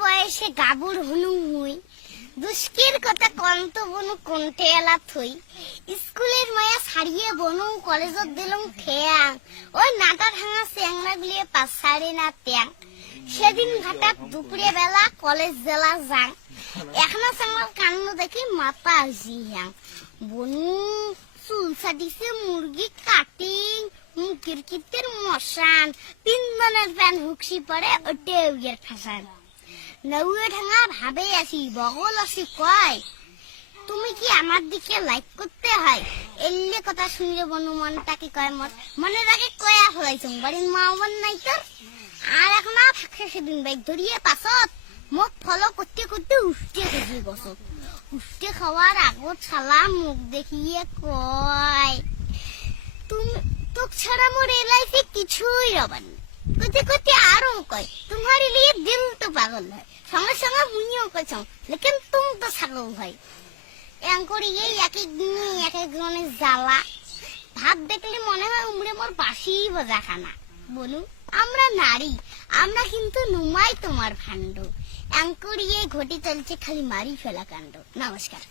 বয়সে গাবুর হনু হুই দুষ্কের কথা কন্ত বনু কন্টে এলা থই। স্কুলের মায়া ছাড়িয়ে বনু কলেজত দিলুম ঠেয়াং, ওই নাটা ভাঙা চেংরা গুলিয়ে সাড়ে না ট্যাং সেদিন হঠাৎ দুপুরে বেলা কলেজ জেলা যাং, এখনও চেংরার কান্ন দেখি মাথা আসি হ্যাং। বনু চুল ছাটিছে মুরগি কাটিং কিতের মশান। তিনজনের প্যান হুকসি পড়ে ওটে উইয়ের ফাঁসান নৌয়ে ঢাঙা ভাবে আসি বগল আসি কয়। তুমি কি আমার দিকে লাইক করতে হয়? এল্লে কথা শুনলে বনু মনটাকে কয় মত মনে রাখে কয়া ফলাইছুম বাড়ির মা বোন নাই তোর আর এখন আর ফাঁকে সেদিন বাইক ধরিয়ে পাছত। মোক ফলো করতে করতে উঠতে গেছি গছত। উঠতে খাওয়ার আগত শালা মুখ দেখিয়ে কয়। তুমি ছাড়া মোর এই লাইফে কিছুই রবার না। কইতে কইতে আরও কয়, তোমার লিয়ে দিল তো পাগল হয়। সঙ্গে সঙ্গে মুইও কইছ লেকিন তুম তো ছাগল হয়। এঙ্করি এই এক এক দিনে এক এক জনের জ্বালা। ভাব দেখলে মনে হয় উমরে মোর বাসি বোঝা খানা বলু, আমরা নারী, আমরা কিন্তু নুমাই তোমার ভাণ্ড। অ্যাঙ্করিয়ে ঘটে চলছে খালি মারি ফেলা কাণ্ড। নমস্কার।